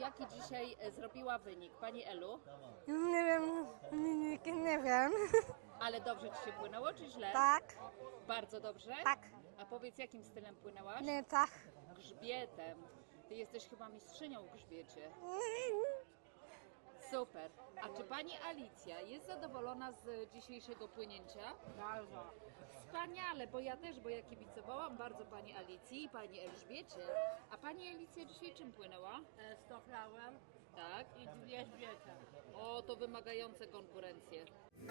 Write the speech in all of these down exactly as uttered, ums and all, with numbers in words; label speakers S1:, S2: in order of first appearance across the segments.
S1: jaki dzisiaj e, zrobiła wynik? Pani Elu?
S2: Nie wiem, nie, nie wiem.
S1: Ale dobrze Ci się płynęło, czy źle?
S2: Tak,
S1: Bardzo dobrze?
S2: tak.
S1: A powiedz, jakim stylem płynęłaś?
S2: Nie tak.
S1: Grzbietem. Ty jesteś chyba mistrzynią w grzbiecie. Super. A czy Pani Alicja jest zadowolona z dzisiejszego płynięcia?
S2: Bardzo.
S1: Wspaniale, bo ja też, bo ja kibicowałam bardzo Pani Alicji i Pani Elżbiecie. A Pani Alicja dzisiaj czym płynęła?
S2: Stochlałem
S1: Tak?
S2: i dwie żbiety.
S1: O, to wymagające konkurencje.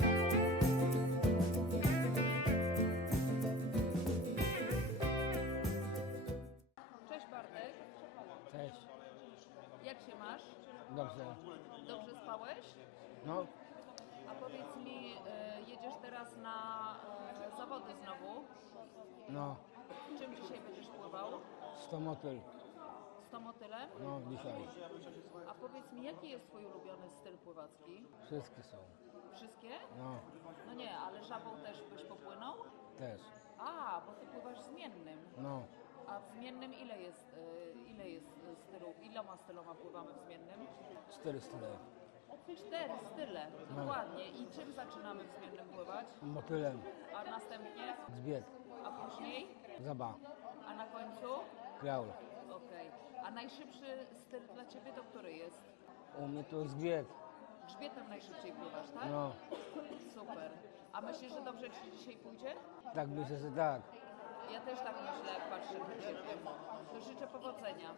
S1: Cześć Bartek,
S3: Cześć,
S1: jak się masz?
S3: dobrze.
S1: Dobrze spałeś?
S3: No,
S1: A powiedz mi, e, jedziesz teraz na e, zawody znowu.
S3: no,
S1: Czym dzisiaj będziesz pływał?
S3: stomotyl,
S1: Z tą motylem?
S3: no dzisiaj.
S1: A powiedz mi, jaki jest Twój ulubiony styl pływacki?
S3: Wszystkie są,
S1: Wszystkie?
S3: no,
S1: No nie, ale żabą też byś popłynął?
S3: też,
S1: A, bo Ty pływasz zmiennym.
S3: no.
S1: A w zmiennym ile jest, y, ile jest y, stylu, iloma styloma pływamy w zmiennym?
S3: Cztery style.
S1: Cztery style, dokładnie. I czym zaczynamy w zmiennym pływać?
S3: Motylem,
S1: A następnie?
S3: zbieg,
S1: A później?
S3: zaba,
S1: A na końcu?
S3: kraul.
S1: Okej. A najszybszy styl dla Ciebie to który jest?
S3: U mnie to zbieg,
S1: Grzbietem najszybciej pływasz, tak?
S3: no,
S1: Super. A myślisz, że dobrze Ci dzisiaj pójdzie?
S3: tak myślę, że tak.
S1: Ja też tak myślę, jak patrzę na Ciebie. To życzę powodzenia.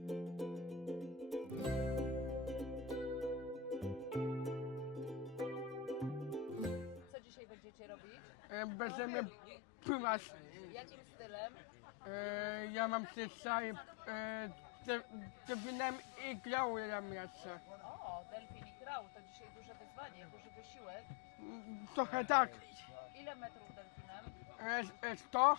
S1: Co dzisiaj będziecie robić?
S4: E, Będziemy pływać.
S1: Jakim stylem?
S4: E, Ja mam przystaj delfinem i graulem jeszcze.
S1: O, delfin i grał. To dzisiaj duże wyzwanie, duży wysiłek.
S4: Trochę tak.
S1: Ile metrów delfinem?
S4: E, e, sto.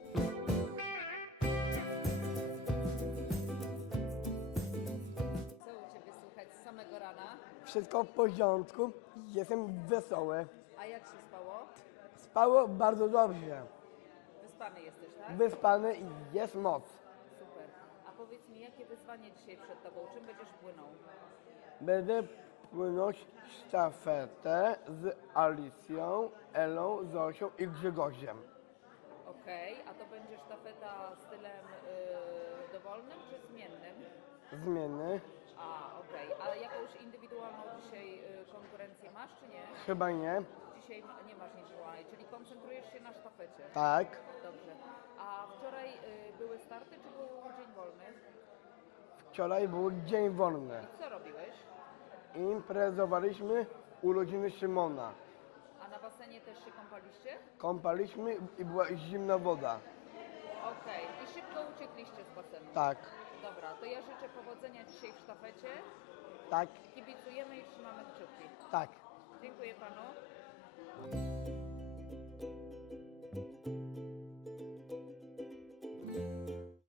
S1: Co u Ciebie słychać z samego rana?
S5: Wszystko w porządku, jestem wesoły.
S1: A jak się spało?
S5: Spało bardzo dobrze.
S1: Wyspany jesteś, tak?
S5: Wyspany i jest moc.
S1: Super. A powiedz mi, jakie wyzwanie dzisiaj przed Tobą? Czym będziesz płynął?
S5: Będę płynąć sztafetę z Alicją, Elą, Zosią i Grzegorzem.
S1: Okej, a to będzie sztafeta stylem yy, dowolnym czy zmiennym?
S5: Zmienny?
S1: A, okej. A jakąś indywidualną dzisiaj y, konkurencję masz, czy nie?
S5: Chyba nie.
S1: Dzisiaj ma- nie masz indywidualnej, czyli koncentrujesz się na sztafecie.
S5: Tak.
S1: Dobrze. A wczoraj y, były starty, czy był dzień wolny?
S5: Wczoraj był dzień wolny.
S1: I co robiłeś?
S5: Imprezowaliśmy urodziny Szymona.
S1: A na basenie też się kąpaliście?
S5: Kąpaliśmy i była zimna woda.
S1: Okej. I szybko uciekliście z basenu?
S5: Tak.
S1: Dobra, to ja życzę powodzenia dzisiaj w sztafecie.
S5: Tak.
S1: Kibicujemy i trzymamy kciuki.
S5: Tak.
S1: Dziękuję Panu.